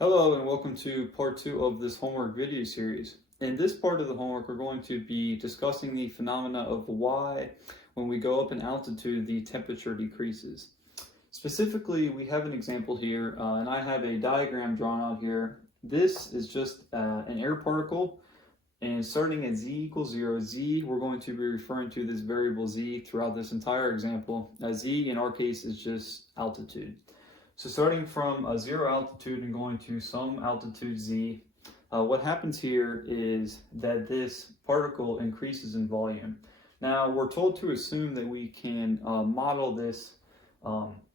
Hello and welcome to part 2 of this homework video series. In this part of the homework, we're going to be discussing the phenomena of why, when we go up in altitude, the temperature decreases. Specifically, we have an example here, and I have a diagram drawn out here. This is just an air particle, and starting at z equals 0, z, we're going to be referring to this variable z throughout this entire example. Z, in our case, is just altitude. So starting from 0 altitude and going to some altitude z, what happens here is that this particle increases in volume. Now we're told to assume that we can model this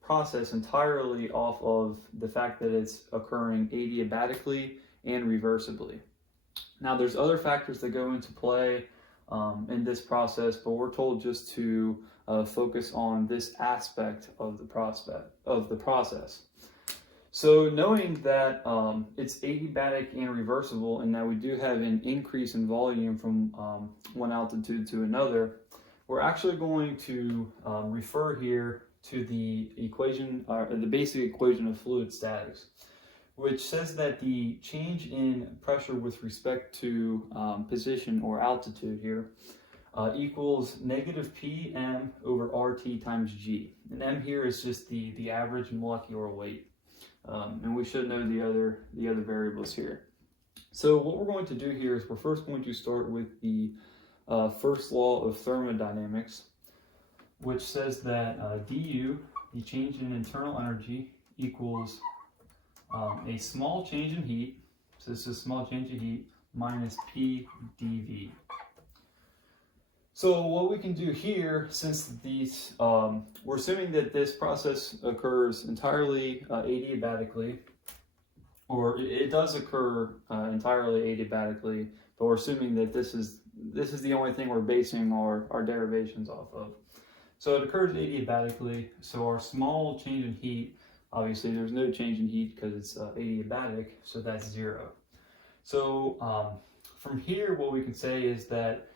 process entirely off of the fact that it's occurring adiabatically and reversibly. Now there's other factors that go into play in this process, but we're told just to focus on this aspect of the process. So knowing that it's adiabatic and reversible, and that we do have an increase in volume from one altitude to another, we're actually going to refer here to the equation, the basic equation of fluid statics, which says that the change in pressure with respect to position or altitude here equals negative Pm over RT times G. And M here is just the average molecular weight. And we should know the other variables here. So what we're going to do here is we're first going to start with the first law of thermodynamics, which says that du, the change in internal energy, equals a small change in heat, so this is a small change in heat, minus P dV. So what we can do here, since these, we're assuming that this process occurs entirely adiabatically, or it does occur entirely adiabatically, but we're assuming that this is the only thing we're basing our derivations off of. So it occurs adiabatically, so our small change in heat, obviously there's no change in heat because it's adiabatic, so that's 0. So from here, what we can say is that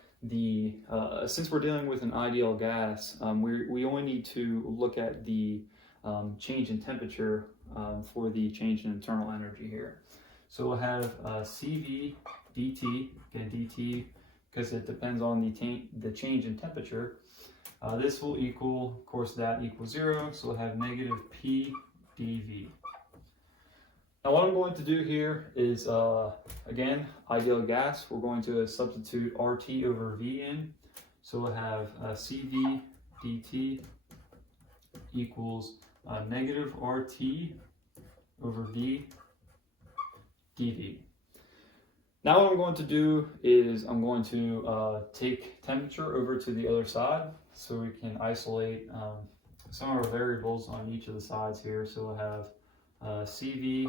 since we're dealing with an ideal gas, we only need to look at the change in temperature for the change in internal energy here. So we'll have CV dt, again dt, because it depends on the change in temperature. This will equal, of course, that equals 0, so we'll have negative P dV. Now what I'm going to do here is, again, ideal gas, we're going to substitute RT over V in. So we'll have CV dt equals negative RT over V dV. Now what I'm going to do is I'm going to take temperature over to the other side so we can isolate some of our variables on each of the sides here. So we'll have CV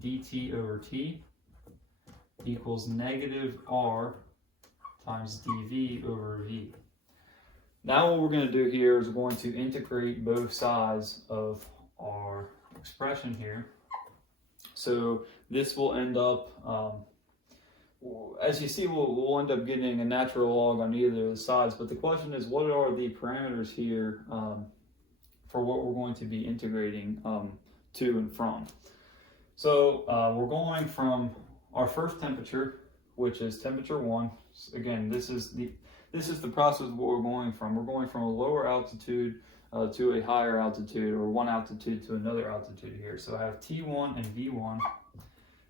dt over t equals negative R times dV over V. Now what we're going to do here is we're going to integrate both sides of our expression here. So this will end up, as you see, we'll end up getting a natural log on either of the sides, but the question is, what are the parameters here for what we're going to be integrating to and from? So we're going from our first temperature, which is temperature 1. Again, this is the process of what we're going from. We're going from a lower altitude to a higher altitude, or one altitude to another altitude here. So I have T1 and V1,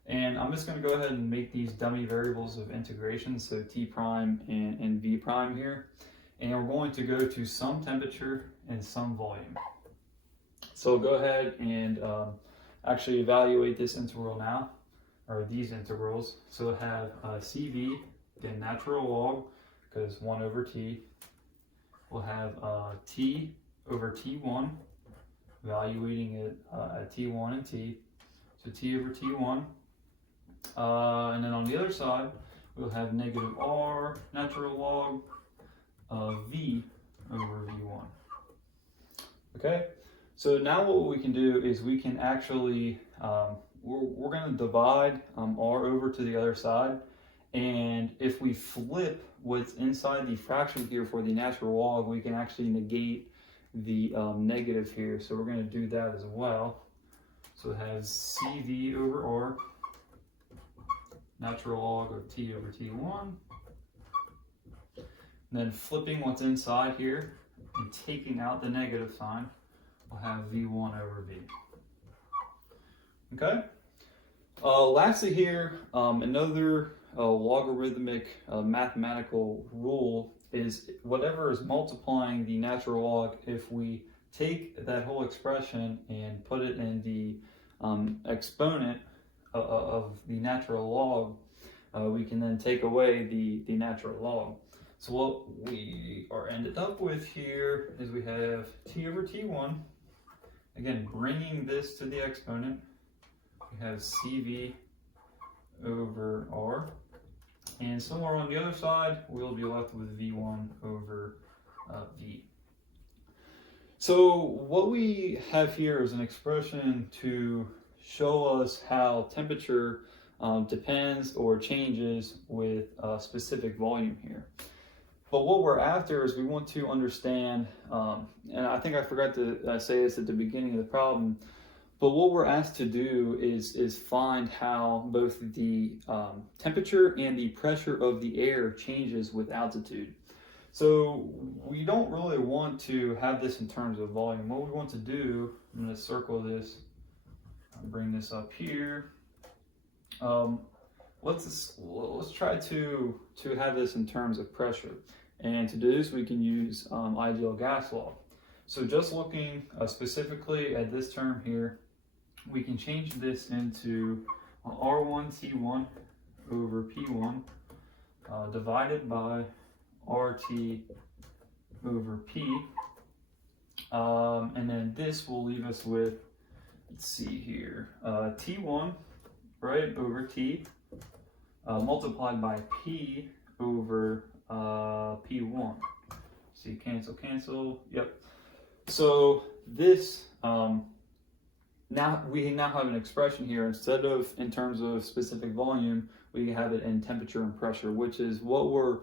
and I'm just going to go ahead and make these dummy variables of integration, so T prime and V prime here. And we're going to go to some temperature and some volume. So go ahead and actually evaluate this integral now, or these integrals. So we'll have CV, again, natural log, because 1 over t. We'll have t over t1, evaluating it at t1 and t. So t over t1. And then on the other side, we'll have negative r, natural log, of v over v1. Okay? So now what we can do is we can actually, we're going to divide r over to the other side, and if we flip what's inside the fraction here for the natural log, we can actually negate the negative here. So we're going to do that as well. So it has CV over R, natural log of T over T1. And then flipping what's inside here and taking out the negative sign, we'll have V1 over V. Okay? Lastly here, another logarithmic mathematical rule is whatever is multiplying the natural log, if we take that whole expression and put it in the exponent of the natural log, we can then take away the natural log. So what we are ended up with here is we have T over T1, again bringing this to the exponent, we have CV over R, and somewhere on the other side we'll be left with V1 over V. So what we have here is an expression to show us how temperature depends or changes with a specific volume here. But what we're after is we want to understand, and I think I forgot to say this at the beginning of the problem, but what we're asked to do is find how both the temperature and the pressure of the air changes with altitude. So we don't really want to have this in terms of volume. What we want to do, I'm going to circle this, bring this up here. Let's try to have this in terms of pressure. And to do this, we can use ideal gas law. So just looking specifically at this term here, we can change this into R1T1 over P1 divided by RT over P. And then this will leave us with, let's see here, T1, right, over T multiplied by P over P1. See, cancel, yep. So this, now we have an expression here. Instead of in terms of specific volume, we have it in temperature and pressure, which is what we're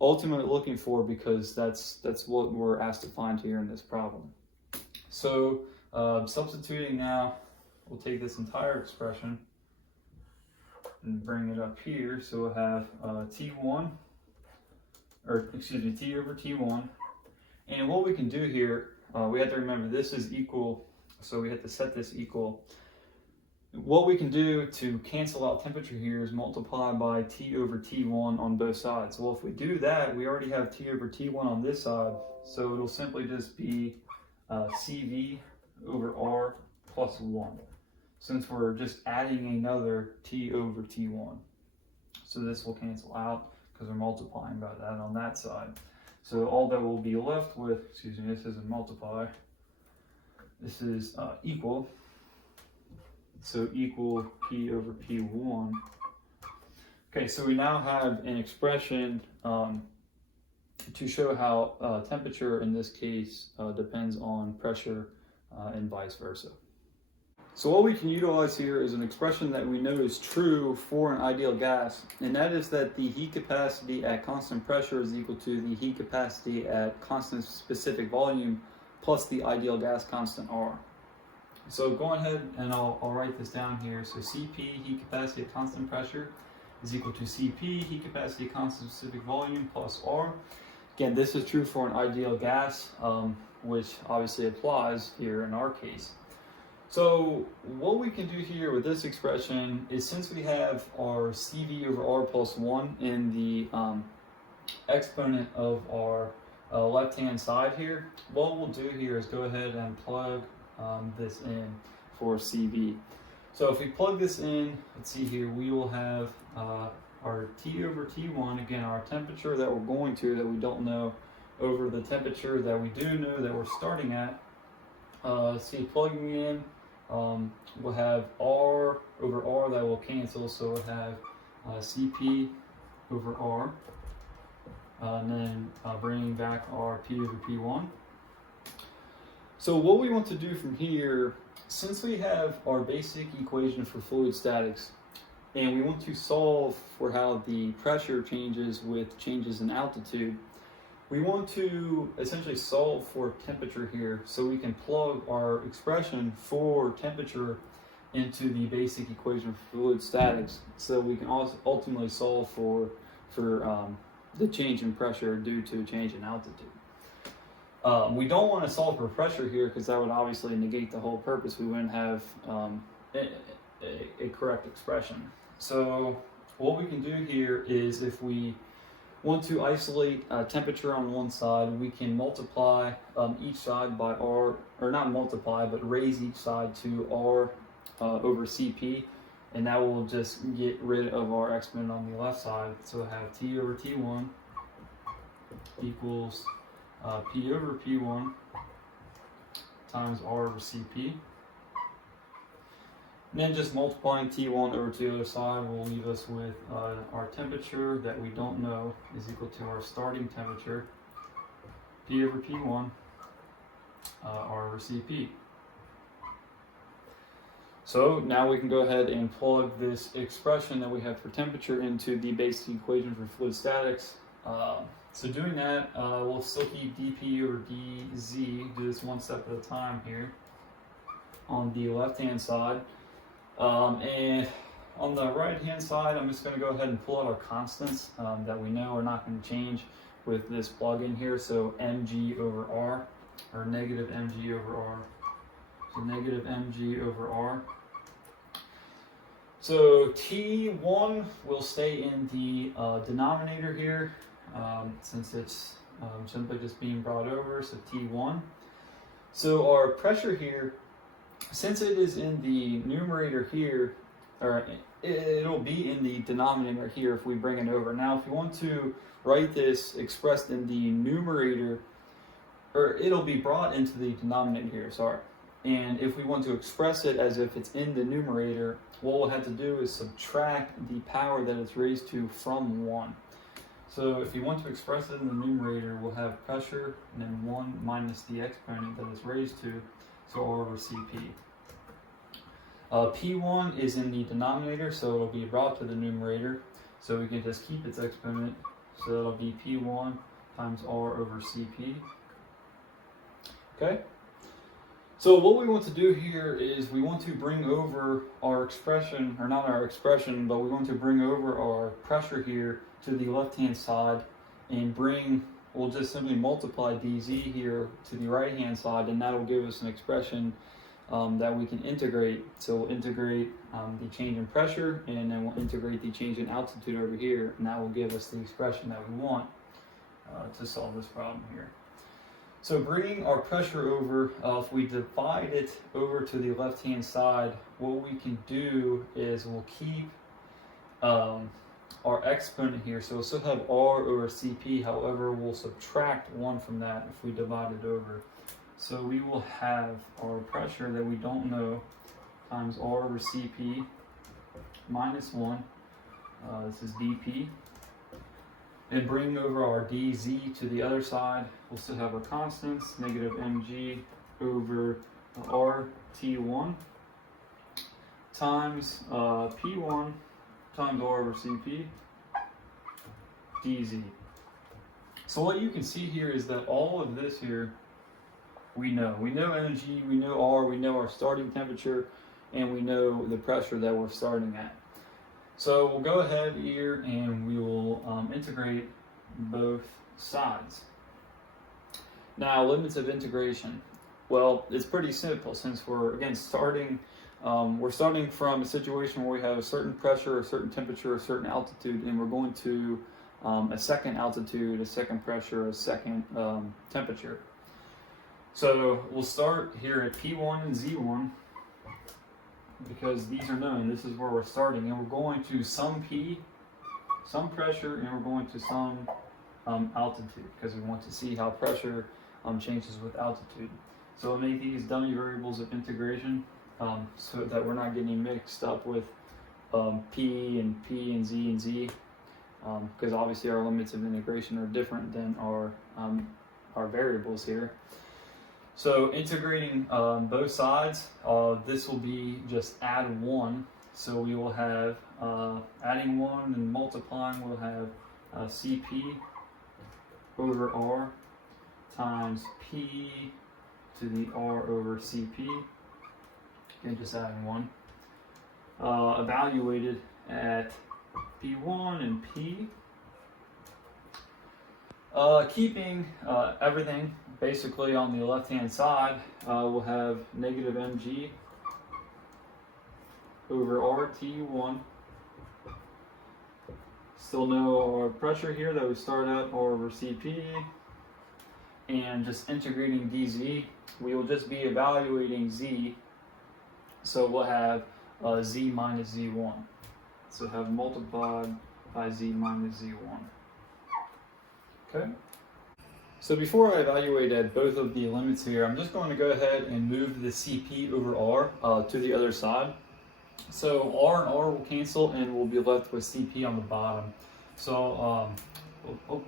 ultimately looking for, because that's what we're asked to find here in this problem. So substituting now, we'll take this entire expression and bring it up here. So we'll have T1, or excuse me, T over T1. And what we can do here, we have to remember this is equal, so we have to set this equal. What we can do to cancel out temperature here is multiply by T over T1 on both sides. Well, if we do that, we already have T over T1 on this side, so it'll simply just be CV over R plus 1, since we're just adding another T over T1. So this will cancel out because we're multiplying by that on that side. So all that we'll be left with, excuse me, this isn't multiply, this is equal. So equal P over P1. Okay, so we now have an expression to show how temperature in this case depends on pressure and vice versa. So what we can utilize here is an expression that we know is true for an ideal gas, and that is that the heat capacity at constant pressure is equal to the heat capacity at constant specific volume plus the ideal gas constant R. So go ahead and I'll write this down here. So Cp, heat capacity at constant pressure, is equal to Cp, heat capacity at constant specific volume, plus R. Again, this is true for an ideal gas, which obviously applies here in our case. So what we can do here with this expression is, since we have our Cv over R plus 1 in the exponent of our left-hand side here, what we'll do here is go ahead and plug this in for Cv. So if we plug this in, let's see here, we will have our T over T1, again our temperature that we're going to, that we don't know, over the temperature that we do know that we're starting at. See, plugging in, we'll have R over R that will cancel, so we'll have Cp over R, and then bringing back our P over P1. So what we want to do from here, since we have our basic equation for fluid statics, and we want to solve for how the pressure changes with changes in altitude, we want to essentially solve for temperature here, so we can plug our expression for temperature into the basic equation for fluid statics, so we can also ultimately solve for the change in pressure due to change in altitude. We don't want to solve for pressure here because that would obviously negate the whole purpose. We wouldn't have a correct expression. So what we can do here is, if we want to isolate temperature on one side, we can multiply each side by R, or not multiply, but raise each side to R over Cp, and that will just get rid of our exponent on the left side. So we'll have T over T1 equals P over P1 times R over Cp. And then just multiplying T1 over to the other side will leave us with our temperature that we don't know is equal to our starting temperature, P over P1, R over Cp. So now we can go ahead and plug this expression that we have for temperature into the basic equation for fluid statics. So doing that, we'll still keep dP over dz, do this one step at a time here, on the left-hand side. And on the right-hand side, I'm just going to go ahead and pull out our constants that we know are not going to change with this plug-in here. So mg over r, or negative mg over r. So negative mg over r. So T1 will stay in the denominator here, since it's simply just being brought over, so T1. So our pressure here, since it is in the numerator here, or it'll be in the denominator here if we bring it over. Now, if you want to write this expressed in the numerator, or it'll be brought into the denominator here, sorry. And if we want to express it as if it's in the numerator, what we'll have to do is subtract the power that it's raised to from 1. So if you want to express it in the numerator, we'll have pressure and then 1 minus the exponent that it's raised to, so R over Cp. P1 is in the denominator, so it'll be brought to the numerator. So we can just keep its exponent, so that'll be P1 times R over Cp. Okay? So what we want to do here is we want to bring over our expression, or not our expression, but we want to bring over our pressure here to the left-hand side, and we'll just simply multiply dz here to the right-hand side, and that'll give us an expression that we can integrate. So we'll integrate the change in pressure, and then we'll integrate the change in altitude over here, and that will give us the expression that we want to solve this problem here. So bringing our pressure over, if we divide it over to the left-hand side, what we can do is we'll keep our exponent here. So we'll still have R over Cp, however, we'll subtract 1 from that if we divide it over. So we will have our pressure that we don't know times R over Cp minus 1. This is dP. And bring over our dz to the other side, we'll still have our constants, negative mg over RT1 times P1 times R over Cp dz. So what you can see here is that all of this here we know. We know mg, we know R, we know our starting temperature, and we know the pressure that we're starting at. So we'll go ahead here and we will integrate both sides. Now, limits of integration. Well, it's pretty simple, since we're, again, starting from a situation where we have a certain pressure, a certain temperature, a certain altitude, and we're going to a second altitude, a second pressure, a second temperature. So we'll start here at P1 and Z1, because these are known. This is where we're starting, and we're going to some P, some pressure, and we're going to some altitude, because we want to see how pressure changes with altitude. So we'll make these dummy variables of integration so that we're not getting mixed up with P and Z, because obviously our limits of integration are different than our variables here. So integrating both sides, this will be just add 1. So we will have, adding 1 and multiplying, we'll have Cp over R times P to the R over Cp. And just adding 1. evaluated at P1 and P. Keeping everything basically on the left-hand side, we'll have negative mg over RT1. Still know our pressure here that we started at, R over Cp, and just integrating dz, we will just be evaluating z, so we'll have z minus z1. So have multiplied by z minus z1. Okay. So before I evaluate at both of the limits here, I'm just going to go ahead and move the Cp over R to the other side. So R and R will cancel and we'll be left with Cp on the bottom. So we'll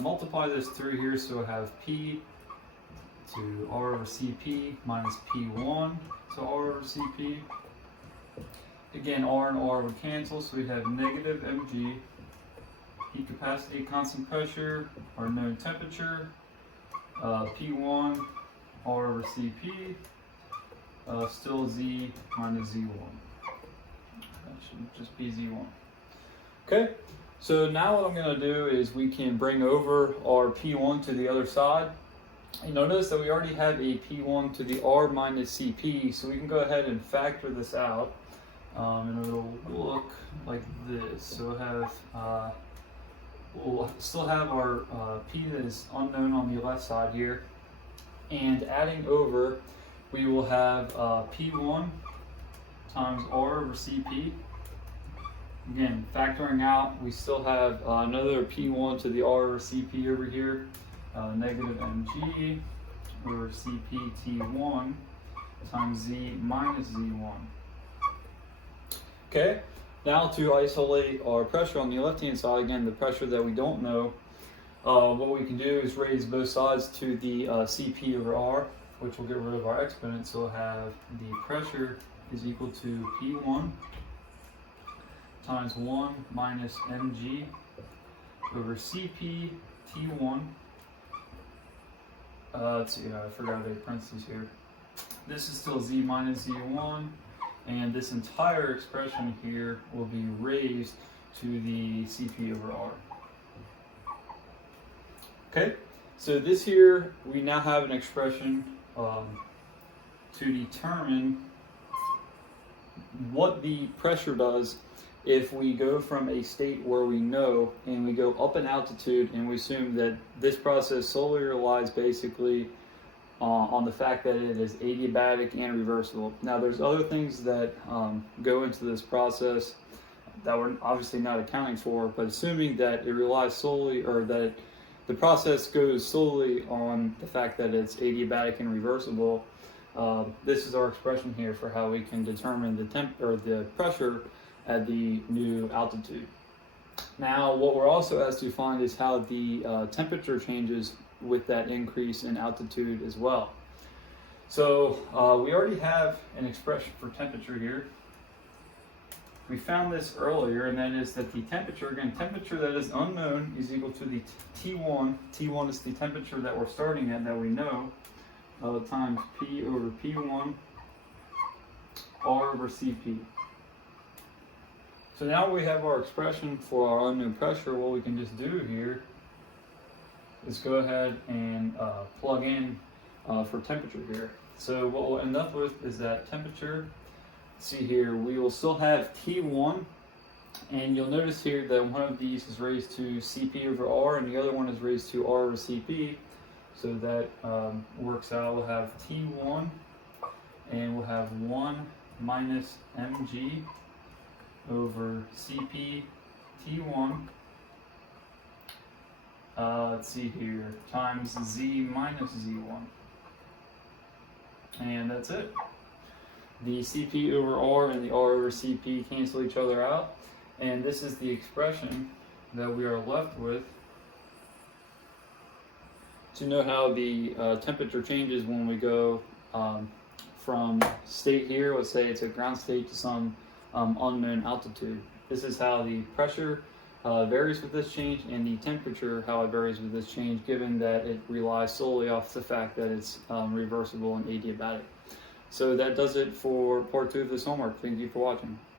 multiply this through here, so we'll have P to R over Cp minus P1 to R over Cp. Again, R and R would cancel, so we have negative mg, heat capacity, constant pressure, our known temperature, P1, R over Cp, still Z minus Z1. That should just be Z1. Okay, so now what I'm going to do is we can bring over our P1 to the other side. And notice that we already have a P1 to the R minus Cp, so we can go ahead and factor this out. And it'll look like this. So we'll still have our P that is unknown on the left side here. And adding over, we will have P1 times R over Cp. Again, factoring out, we still have another P1 to the R over Cp over here. Negative mg over Cp T1 times Z minus Z1. Okay, now to isolate our pressure on the left-hand side, again, the pressure that we don't know, what we can do is raise both sides to the Cp over R, which will get rid of our exponent, so we'll have the pressure is equal to P1 times 1 minus mg over Cp T1. Let's see, I forgot the parentheses here. This is still Z minus Z1. And this entire expression here will be raised to the Cp over R. Okay, so this here, we now have an expression to determine what the pressure does if we go from a state where we know and we go up in altitude, and we assume that this process solely relies basically on the fact that it is adiabatic and reversible. Now there's other things that go into this process that we're obviously not accounting for, but assuming that it relies solely, or that the process goes solely on the fact that it's adiabatic and reversible, this is our expression here for how we can determine the temp or the pressure at the new altitude. Now what we're also asked to find is how the temperature changes with that increase in altitude as well. So we already have an expression for temperature here. We found this earlier, and that is that the temperature, again, temperature that is unknown is equal to the T1. T1 is the temperature that we're starting at that we know, times P over P1 R over Cp. So now we have our expression for our unknown pressure. What we can just do here is go ahead and plug in for temperature here. So what we'll end up with is that temperature, see here, we will still have T1, and you'll notice here that one of these is raised to Cp over R and the other one is raised to R over Cp. So that works out. We'll have T1 and we'll have 1 minus mg over Cp T1. Let's see here, times Z minus Z1. And that's it. The Cp over R and the R over Cp cancel each other out. And this is the expression that we are left with to know how the temperature changes when we go from state here, let's say it's a ground state, to some unknown altitude. This is how the pressure varies with this change, and the temperature, how it varies with this change, given that it relies solely off the fact that it's reversible and adiabatic. So that does it for part 2 of this homework. Thank you for watching.